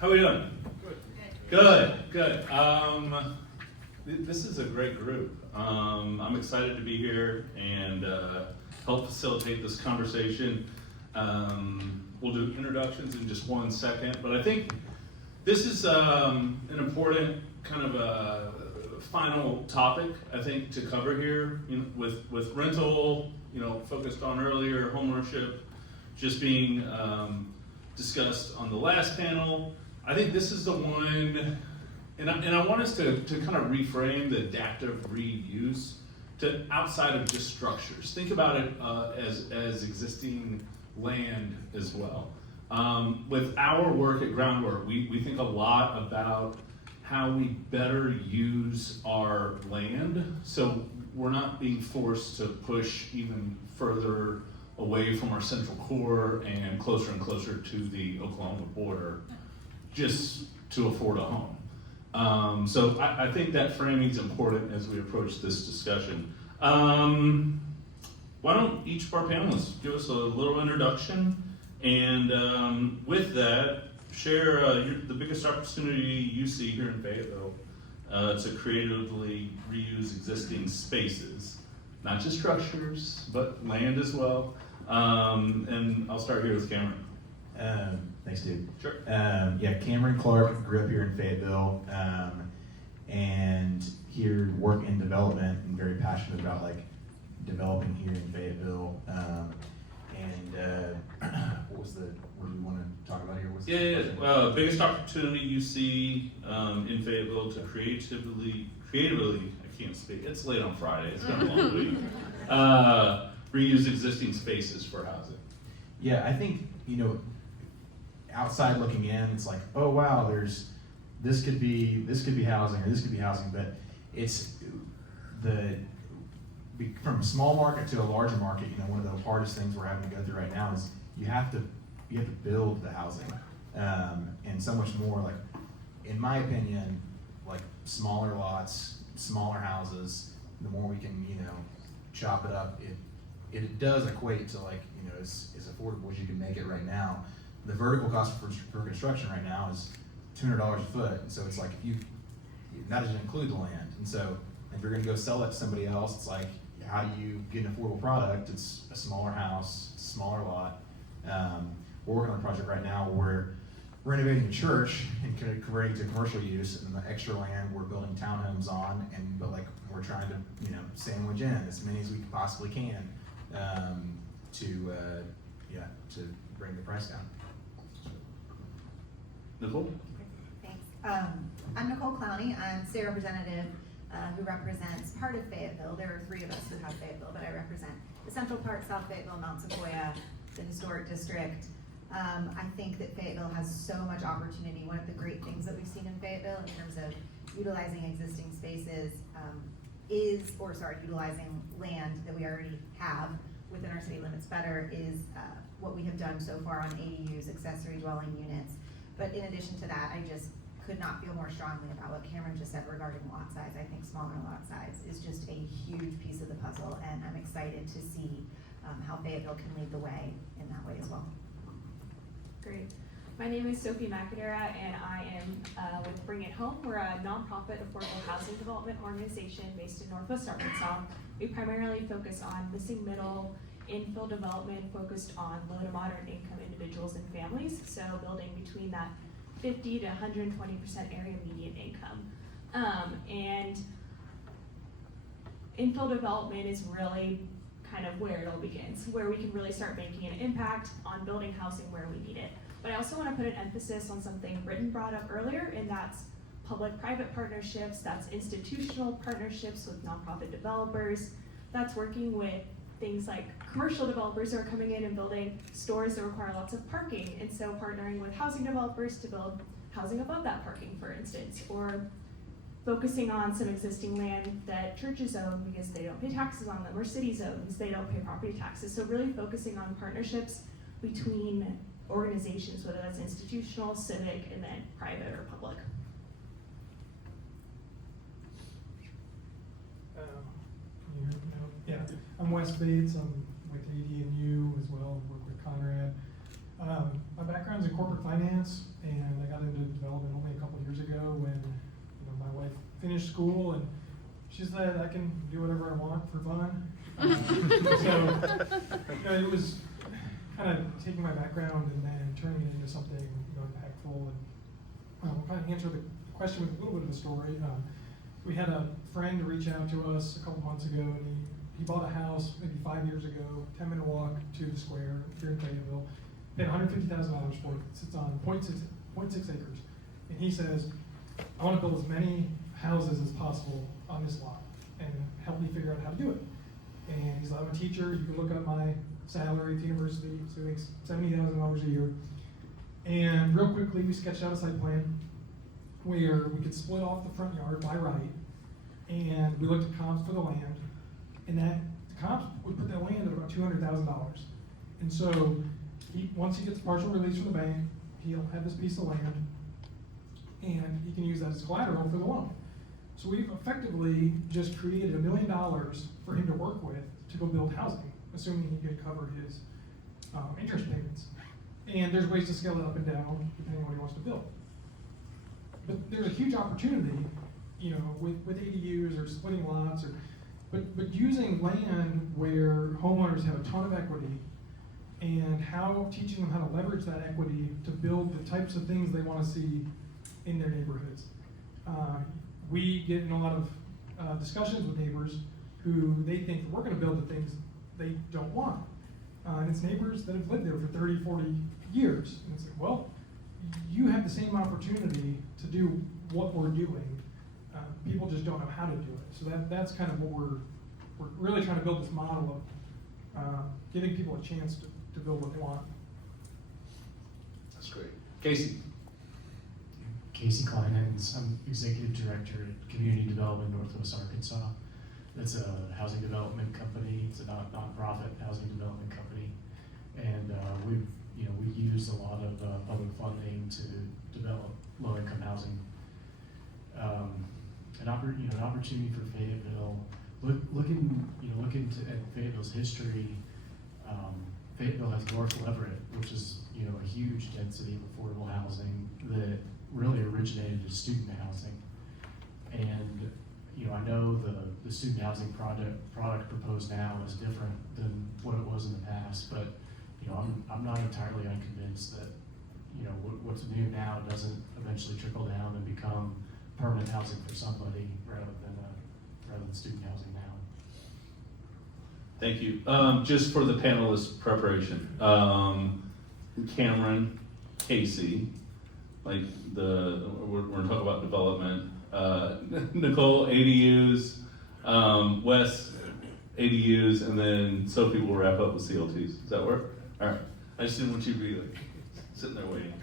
How are we doing? Good. Good. This is a great group. I'm excited to be here and help facilitate this conversation. We'll do introductions in just 1 second, but I think this is an important kind of a final topic, I think, to cover here, with rental, focused on earlier, homeownership just being discussed on the last panel. I think this is the one, and I want us to kind of reframe the adaptive reuse to outside of just structures. Think about it as existing land as well. With our work at Groundwork, we think a lot about how we better use our land so we're not being forced to push even further away from our central core and closer to the Oklahoma border just to afford a home. So I think that framing is important as we approach this discussion. Why don't each of our panelists give us a little introduction, and with that, share the biggest opportunity you see here in Fayetteville to creatively reuse existing spaces, not just structures, but land as well. And I'll start here with Cameron. Thanks, dude. Sure. Cameron Clark, grew up here in Fayetteville, and here work in development and very passionate about developing here in Fayetteville. What do you want to talk about here? Biggest opportunity you see in Fayetteville to creatively, I can't speak, it's late on Friday, it's been a long week, reuse existing spaces for housing. Yeah, I think, outside looking in, it's like, oh wow, this could be housing, or this could be housing, but it's from a small market to a larger market. One of the hardest things we're having to go through right now is you have to build the housing, and so much more. In my opinion, smaller lots, smaller houses. The more we can chop it up, it does equate to as affordable as you can make it right now. The vertical cost for construction right now is $200 a foot, and so it's like that doesn't include the land. And so if you're going to go sell it to somebody else, it's like, how do you get an affordable product? It's a smaller house, smaller lot. We're working on a project right now where we're renovating a church and converting to commercial use, and the extra land we're building townhomes on, but we're trying to sandwich in as many as we possibly can to bring the price down. Nicole? Thanks. I'm Nicole Clowney. I'm state representative who represents part of Fayetteville. There are 3 of us who have Fayetteville, but I represent the central part, South Fayetteville, Mount Sequoia, the historic district. I think that Fayetteville has so much opportunity. One of the great things that we've seen in Fayetteville in terms of utilizing existing spaces utilizing land that we already have within our city limits better is what we have done so far on AD&U's accessory dwelling units. But in addition to that, I just could not feel more strongly about what Cameron just said regarding lot size. I think smaller lot size is just a huge piece of the puzzle, and I'm excited to see how Fayetteville can lead the way in that way as well. Great. My name is Sophie McAdara, and I am with Bring It Home. We're a nonprofit affordable housing development organization based in Northwest Arkansas. We primarily focus on missing middle infill development focused on low to moderate income individuals and families, so building between that 50 to 120% area median income. And infill development is really kind of where it all begins, where we can really start making an impact on building housing where we need it. But I also want to put an emphasis on something Britton brought up earlier, and that's public-private partnerships, that's institutional partnerships with nonprofit developers, that's working with things like commercial developers who are coming in and building stores that require lots of parking, and so partnering with housing developers to build housing above that parking, for instance, or focusing on some existing land that churches own because they don't pay taxes on them, or cities own because they don't pay property taxes. So really focusing on partnerships between organizations, whether that's institutional, civic, and then private or public. I'm Wes Bates. I'm with AD&U as well, work with Conrad. My background's in corporate finance, and I got into finished school, and she said I can do whatever I want for fun. So it was kind of taking my background and then turning it into something impactful. And we'll kind of answer the question with a little bit of a story. We had a friend reach out to us a couple months ago, and he bought a house maybe 5 years ago, 10-minute walk to the square here in Fayetteville. Paid $150,000 for it. It sits on 0.6 acres. And he says, I want to build as many houses as possible on this lot and help me figure out how to do it. And he's like, I'm a teacher. You can look up my salary at the university. So he makes $70,000 a year. And real quickly, we sketched out a site plan where we could split off the front yard by right. And we looked at comps for the land. And that the comps would put that land at about $200,000. And so once he gets partial release from the bank, he'll have this piece of land, and he can use that as collateral for the loan. So we've effectively just created $1 million for him to work with to go build housing, assuming he could cover his interest payments. And there's ways to scale it up and down depending on what he wants to build. But there's a huge opportunity, with ADUs or splitting lots, but using land where homeowners have a ton of equity, and teaching them how to leverage that equity to build the types of things they want to see in their neighborhoods. We get in a lot of discussions with neighbors who they think that we're going to build the things they don't want. And it's neighbors that have lived there for 30, 40 years. And it's like, well, you have the same opportunity to do what we're doing. People just don't know how to do it. So that's kind of what we're really trying to build this model of giving people a chance to build what they want. That's great. Casey. Casey Kleinhenz. I'm Executive Director at Community Development Northwest Arkansas. That's a housing development company. It's a nonprofit housing development company, and we use a lot of public funding to develop low-income housing. An opportunity for Fayetteville. Looking at Fayetteville's history. Fayetteville has North Leverett, which is a huge density of affordable housing that really originated as student housing. And I know the student housing product proposed now is different than what it was in the past, but I'm not entirely unconvinced that what's new now doesn't eventually trickle down and become permanent housing for somebody rather than student housing now. Thank you. Just for the panelist preparation, Cameron, Casey, we're gonna talk about development. Nicole, ADUs, Wes, ADUs, and then Sophie will wrap up with CLTs. Does that work? All right. I just didn't want you to be sitting there waiting.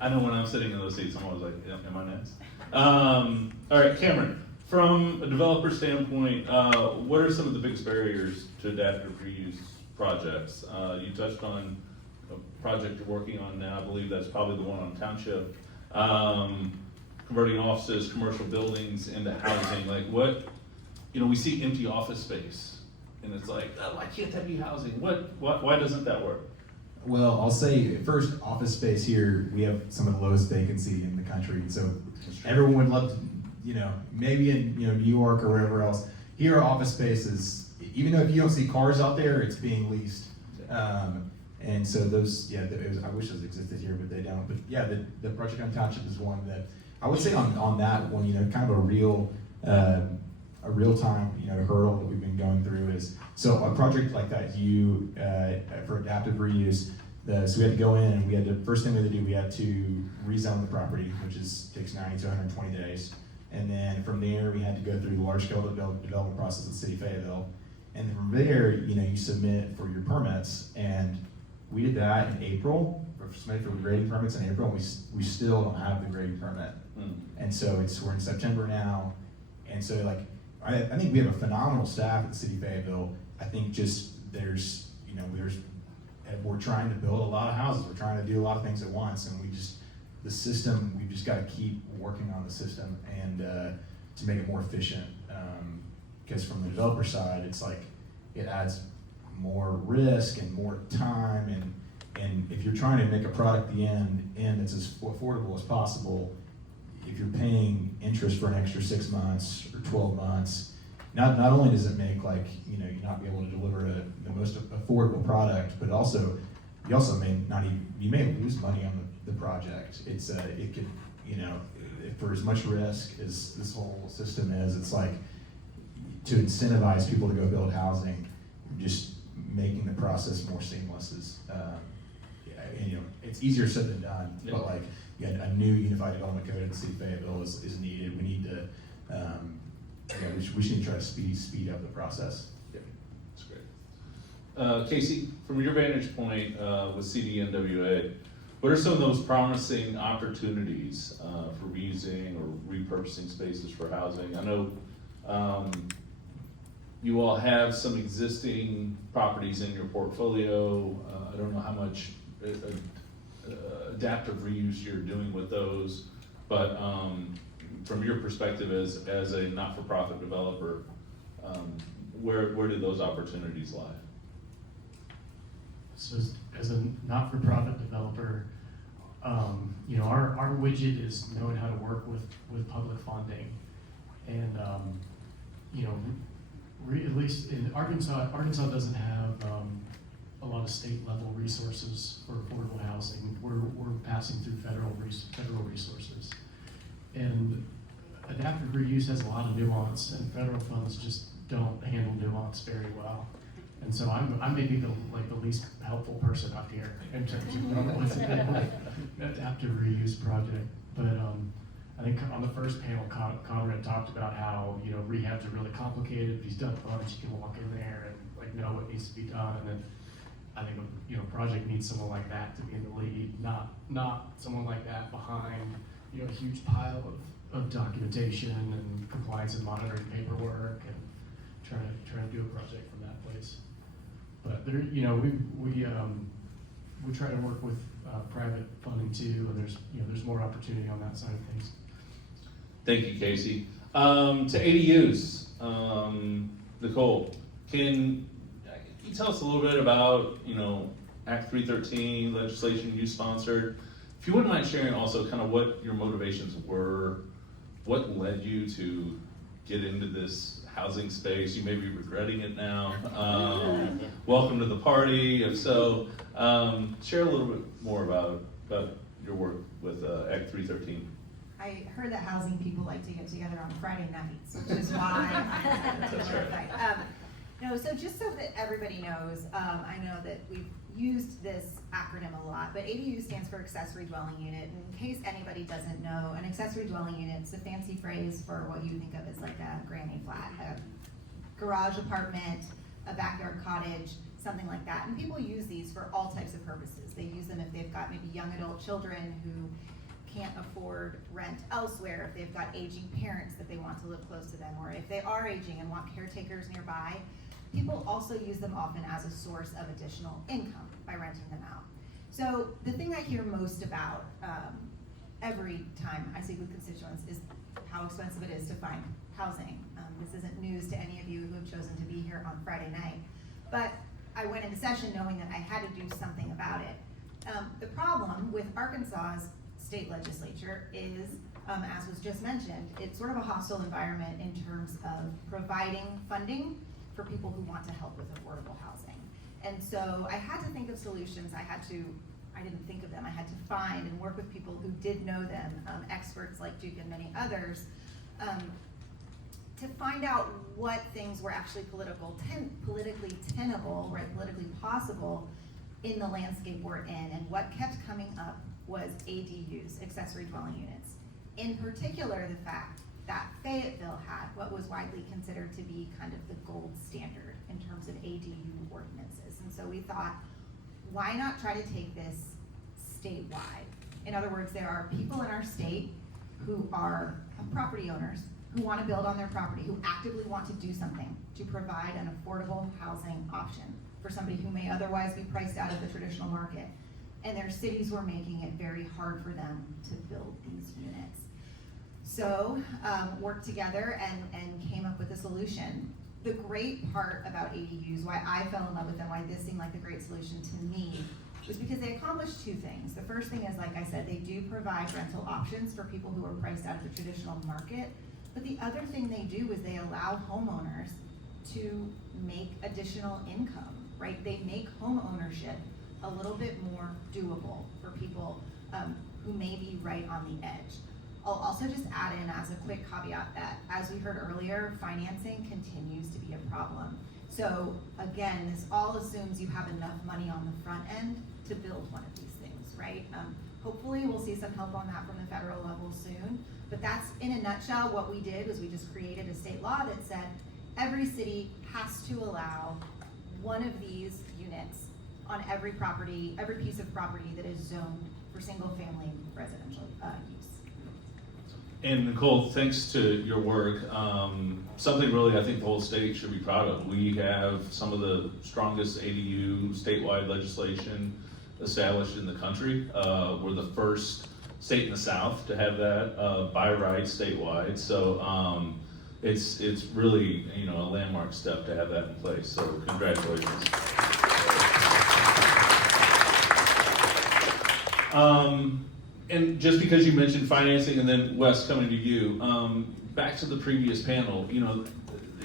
I know when I'm sitting in those seats, I'm always like, am I next? All right, Cameron. From a developer standpoint, what are some of the biggest barriers to adaptive reuse projects? You touched on a project you're working on now. I believe that's probably the one on Township. Converting offices, commercial buildings into housing. We see empty office space, and it's like, why can't that be housing? Why doesn't that work? Well, I'll say first, office space here, we have some of the lowest vacancy in the country. So everyone would love to, maybe in New York or wherever else. Here, office space is, even though if you don't see cars out there, it's being leased. And so those, I wish those existed here, but they don't. But yeah, the project on Township is one that I would say on that one, kind of a real time, hurdle that we've been going through is, so a project like that, for adaptive reuse, so we had to go in and first thing we had to do, we had to rezone the property, which takes 90 to 120 days. And then from there, we had to go through the large scale development process of the city of Fayetteville. And from there, you submit for your permits, and we did that in April, submitted for grading permits in April, and we still don't have the grading permit. And so we're in September now, and so I think we have a phenomenal staff at the city of Fayetteville. I think just we're trying to build a lot of houses, we're trying to do a lot of things at once, and we've just got to keep working on the system and to make it more efficient. Because from the developer side, it's like it adds more risk and more time, and if you're trying to make a product at the end that's as affordable as possible, if you're paying interest for an extra 6 months or 12 months, not only does it make like, you know, you not be able to deliver the most affordable product, but also, you also may not even, you may lose money on the project. It's, it could, you know, for as much risk as this whole system is, it's like, to incentivize people to go build housing, just making the process more seamless is, and, you know, it's easier said than done, but like, yeah, a new unified development code in the city of Fayetteville is needed. We need to, yeah, we should try to speed up the process. Yeah, that's great. Casey, from your vantage point with CDNWA, what are some of those promising opportunities for reusing or repurposing spaces for housing? I know you all have some existing properties in your portfolio. I don't know how much adaptive reuse you're doing with those, but from your perspective as a not-for-profit developer, where do those opportunities lie? So as a not-for-profit developer, you know, our widget is knowing how to work with public funding, and you know, at least in Arkansas doesn't have a lot of state level resources for affordable housing. We're passing through federal resources, and adaptive reuse has a lot of nuance, and federal funds just don't handle nuance very well. And so I'm maybe the least helpful person up here in terms of what's a good adaptive reuse project. But I think on the first panel, Conrad talked about how, you know, rehabs are really complicated. If he's done a bunch, you can walk in there and like know what needs to be done. And then I think, you know, project needs someone like that to be in the lead, not someone like that behind, you know, a huge pile of documentation and compliance and monitoring paperwork and trying to do a project from that place. But there, you know, we try to work with private funding too, and there's more opportunity on that side of things. Thank you, Casey. To ADUs, Nicole, can you tell us a little bit about, you know, Act 313 legislation you sponsored? If you wouldn't mind sharing also kind of what your motivations were, what led you to get into this housing space? You may be regretting it now. Welcome to the party. If so, share a little bit more about your work with Act 313. I heard that housing people like to get together on Friday nights, which is why That's right. No, so just so that everybody knows, I know that we've used this acronym a lot, but ADU stands for accessory dwelling unit. In case anybody doesn't know, an accessory dwelling unit is a fancy phrase for what you think of as like a granny flat, a garage apartment, a backyard cottage, something like that. And people use these for all types of purposes. They use them if they've got maybe young adult children who can't afford rent elsewhere, if they've got aging parents that they want to live close to them, or if they are aging and want caretakers nearby. People also use them often as a source of additional income by renting them out. So the thing I hear most about every time I speak with constituents is how expensive it is to find housing. This isn't news to any of you who have chosen to be here on Friday night, but I went into session knowing that I had to do something about it. The problem with Arkansas's state legislature is, as was just mentioned, it's sort of a hostile environment in terms of providing funding for people who want to help with affordable housing. And so I had to think of solutions. I didn't think of them. I had to find and work with people who did know them, experts like Duke and many others, to find out what things were actually politically tenable, right, politically possible in the landscape we're in. And what kept coming up was ADUs, accessory dwelling units. In particular, the fact that Fayetteville had what was widely considered to be kind of the gold standard in terms of ADU ordinances. And so we thought, why not try to take this statewide? In other words, there are people in our state who are property owners who want to build on their property, who actively want to do something to provide an affordable housing option for somebody who may otherwise be priced out of the traditional market. And their cities were making it very hard for them to build these units. So worked together and came up with a solution. The great part about ADUs, why I fell in love with them, why this seemed like a great solution to me, was because they accomplished two things. The first thing is, like I said, they do provide rental options for people who are priced out of the traditional market. But the other thing they do is they allow homeowners to make additional income, right? They make home ownership a little bit more doable for people who may be right on the edge. I'll also just add in as a quick caveat that, as we heard earlier, financing continues to be a problem. So again, this all assumes you have enough money on the front end to build one of these things, right? Hopefully we'll see some help on that from the federal level soon, but that's in a nutshell what we did was we just created a state law that said every city has to allow one of these units on every property, every piece of property that is zoned for single family residential use. And Nicole, thanks to your work, something really I think the whole state should be proud of. We have some of the strongest AD&U statewide legislation established in the country. We're the first state in the South to have that by right statewide. So it's really, you know, a landmark step to have that in place. So congratulations. And just because you mentioned financing and then Wes coming to you, back to the previous panel, you know,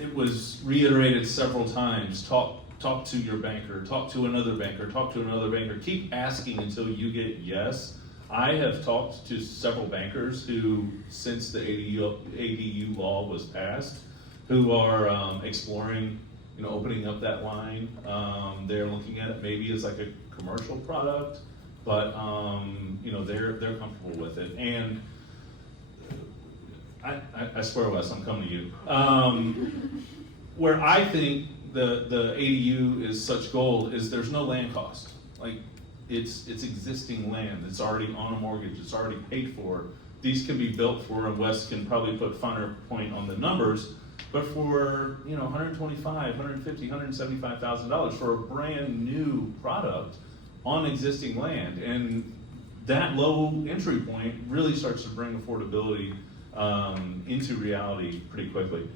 it was reiterated several times, talk to your banker, talk to another banker, talk to another banker, keep asking until you get yes. I have talked to several bankers who, since the AD&U law was passed, who are exploring, you know, opening up that line. They're looking at it maybe as like a commercial product, but you know, they're comfortable with it. And I swear, Wes, I'm coming to you. Where I think the AD&U is such gold is there's no land cost. Like it's existing land. It's already on a mortgage. It's already paid for. These can be built for, and Wes can probably put finer point on the numbers, but for, you know, $125,000, $150,000, $175,000 for a brand new product on existing land. And that low entry point really starts to bring affordability into reality pretty quickly.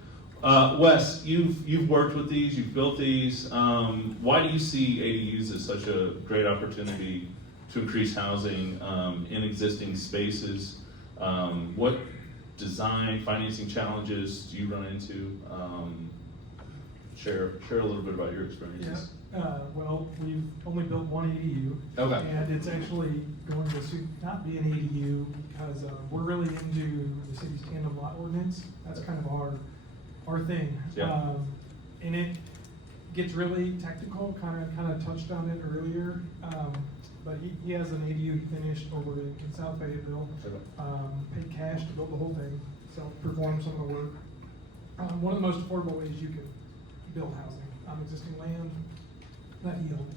Wes, you've worked with these, you've built these. Why do you see ADUs as such a great opportunity to increase housing in existing spaces? What design, financing challenges do you run into? Share a little bit about your experiences. Yeah, well, we've only built one ADU. Okay. And it's actually going to soon not be an ADU because we're really into the city's tandem lot ordinance. That's kind of our thing. Yeah. And it gets really technical, kind of touched on it earlier. But he has an ADU he finished over in South Fayetteville. Paid cash to build the whole thing, perform some of the work. One of the most affordable ways you can build housing on existing land, that yield.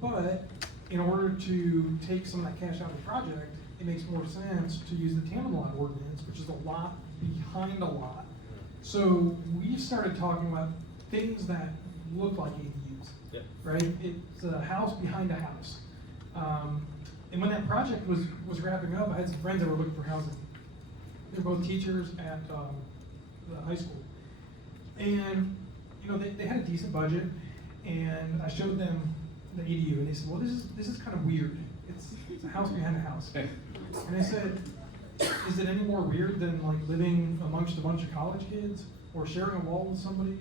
But in order to take some of that cash out of the project, it makes more sense to use the tandem lot ordinance, which is a lot behind a lot. So we started talking about things that look like ADUs, Yeah. right? It's a house behind a house. And when that project was wrapping up, I had some friends that were looking for housing. They're both teachers at the high school. And you know, they had a decent budget, and I showed them the ADU, and they said, well, this is kind of weird. It's a house behind a house. And I said, is it any more weird than like living amongst a bunch of college kids, or sharing a wall with somebody,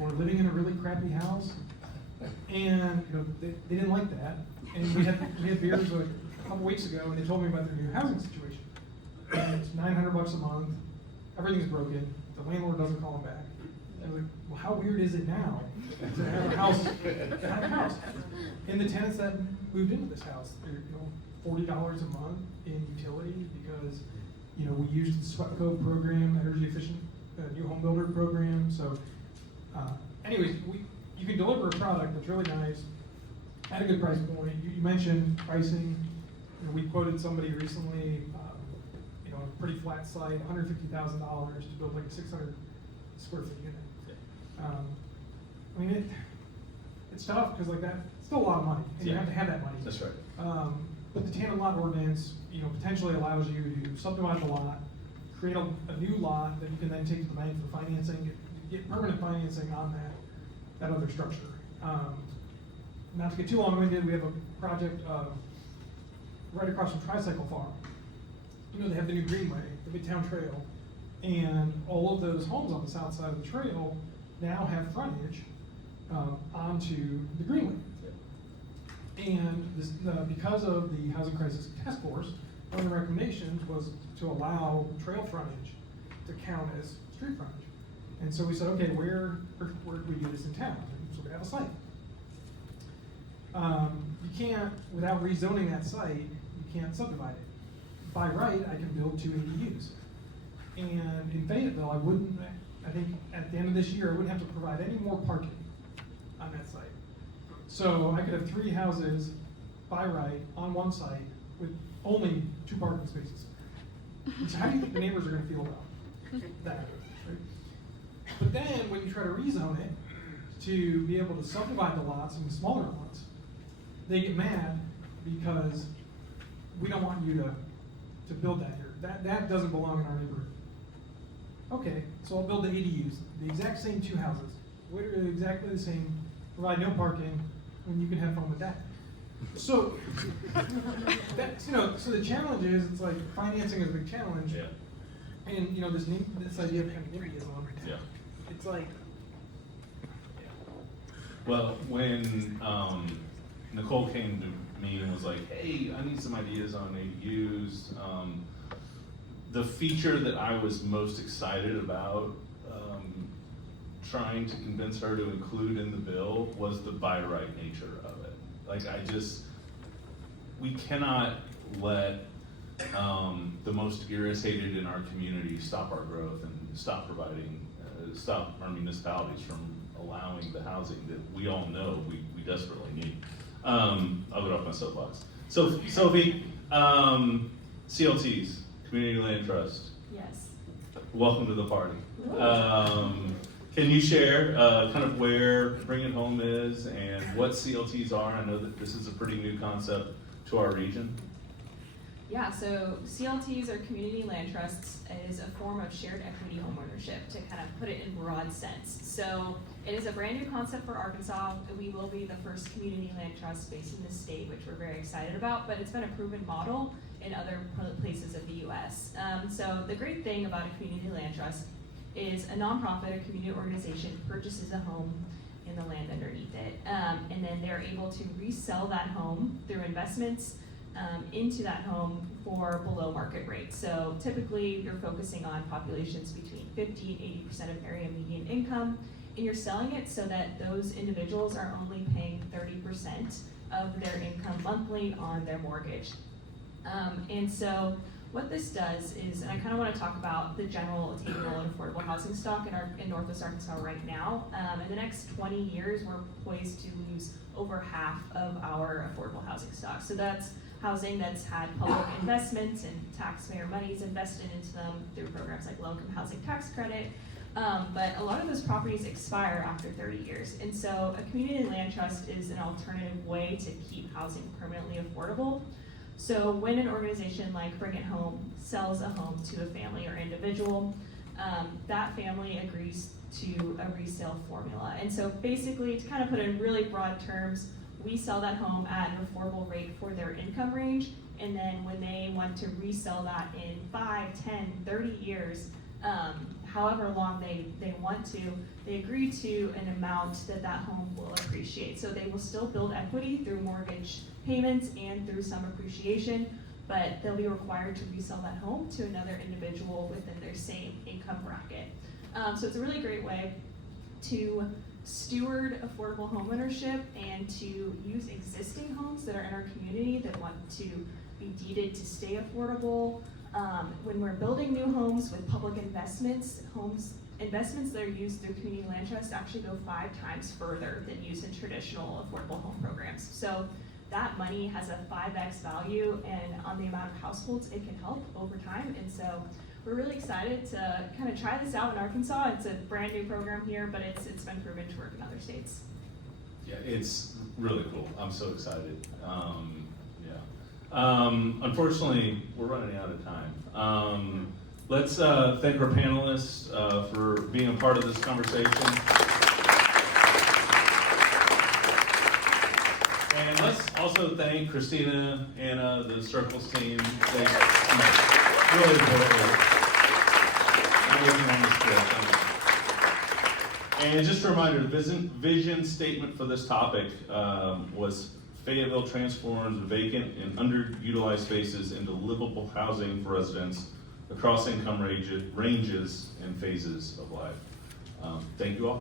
or living in a really crappy house? And you know, they didn't like that. And we had beers like a couple weeks ago, and they told me about their new housing situation. And it's $900 a month. Everything's broken. The landlord doesn't call them back. And I was like, well, how weird is it now to have a house? And the tenants that moved into this house, they're, you know, $40 a month in utility because, you know, we used the SWEPCO program, energy efficient new home builder program. So, anyways, you can deliver a product that's really nice at a good price point. You mentioned pricing. You know, we quoted somebody recently, you know, a pretty flat site, $150,000 to build like a 600 square foot unit. I mean, it's tough because like that, it's still a lot of money, and you have to have that money. That's right. But the tandem lot ordinance, you know, potentially allows you to subdivide the lot, create a new lot that you can then take to the bank for financing, get permanent financing on that other structure. not to get too long-winded, we have a project right across from Tricycle Farm. You know, they have the new greenway, the Midtown Trail, and all of those homes on the south side of the trail now have frontage onto the greenway. And this, because of the Housing Crisis Task Force, one of the recommendations was to allow trail frontage to count as street frontage. And so we said, okay, where do we do this in town? And so we have a site. You can't, without rezoning that site, you can't subdivide it. By right, I can build 2 ADUs. And in Fayetteville, I think at the end of this year, I wouldn't have to provide any more parking on that site. So I could have 3 houses by right on one site with only 2 parking spaces. So how do you think the neighbors are gonna feel about that? Right? But then when you try to rezone it to be able to subdivide the lots into smaller lots, they get mad because we don't want you to build that here. That doesn't belong in our neighborhood. Okay, so I'll build the ADUs, the exact same 2 houses, literally exactly the same, provide no parking, and you can have fun with that. So, that's, you know, so the challenge is, it's like financing is a big challenge. Yeah. And, you know, this idea of kind of NIMBYism, Yeah. it's like, Well, when Nicole came to me and was like, hey, I need some ideas on ADUs, the feature that I was most excited about trying to convince her to include in the bill was the by right nature of it. Like, we cannot let the most irritated in our community stop our growth and stop our municipalities from allowing the housing that we all know we desperately need. I'll get off my soapbox. So, Sophie, CLTs, Community Land Trust. Yes. Welcome to the party. Can you share kind of where Bring It Home is and what CLTs are? I know that this is a pretty new concept to our region. Yeah, so CLTs or community land trusts is a form of shared equity homeownership, to kind of put it in broad sense. So it is a brand new concept for Arkansas. We will be the first community land trust based in the state, which we're very excited about, but it's been a proven model in other places of the US. So the great thing about a community land trust is a nonprofit or community organization purchases a home in the land underneath it, and then they're able to resell that home through investments into that home for below market rates. So typically you're focusing on populations between 50 and 80% of area median income, and you're selling it so that those individuals are only paying 30% of their income monthly on their mortgage. And so what this does is, and I kind of want to talk about the general attainable and affordable housing stock in Northwest Arkansas right now. In the next 20 years, we're poised to lose over half of our affordable housing stock. So that's housing that's had public investments and taxpayer monies invested into them through programs like low-income housing tax credit. But a lot of those properties expire after 30 years. And so a community land trust is an alternative way to keep housing permanently affordable. So when an organization like Bring It Home sells a home to a family or individual, that family agrees to a resale formula. And so basically, to kind of put it in really broad terms, we sell that home at an affordable rate for their income range, and then when they want to resell that in 5, 10, 30 years, however long they want to, they agree to an amount that home will appreciate. So they will still build equity through mortgage payments and through some appreciation, but they'll be required to resell that home to another individual within their same income bracket. So it's a really great way to steward affordable homeownership and to use existing homes that are in our community that want to be deeded to stay affordable. When we're building new homes with public investments, investments that are used through community land trusts actually go 5 times further than used in traditional affordable home programs. So that money has a 5x value, and on the amount of households it can help over time. And so we're really excited to kind of try this out in Arkansas. It's a brand new program here, but it's been proven to work in other states. Yeah, it's really cool. I'm so excited. Unfortunately, we're running out of time. Let's thank our panelists for being a part of this conversation. also thank Christina, Anna, the Circles team. They really important. I'm working on this script. And just a reminder, the vision statement for this topic was Fayetteville transforms vacant and underutilized spaces into livable housing for residents across income ranges and phases of life. Thank you all.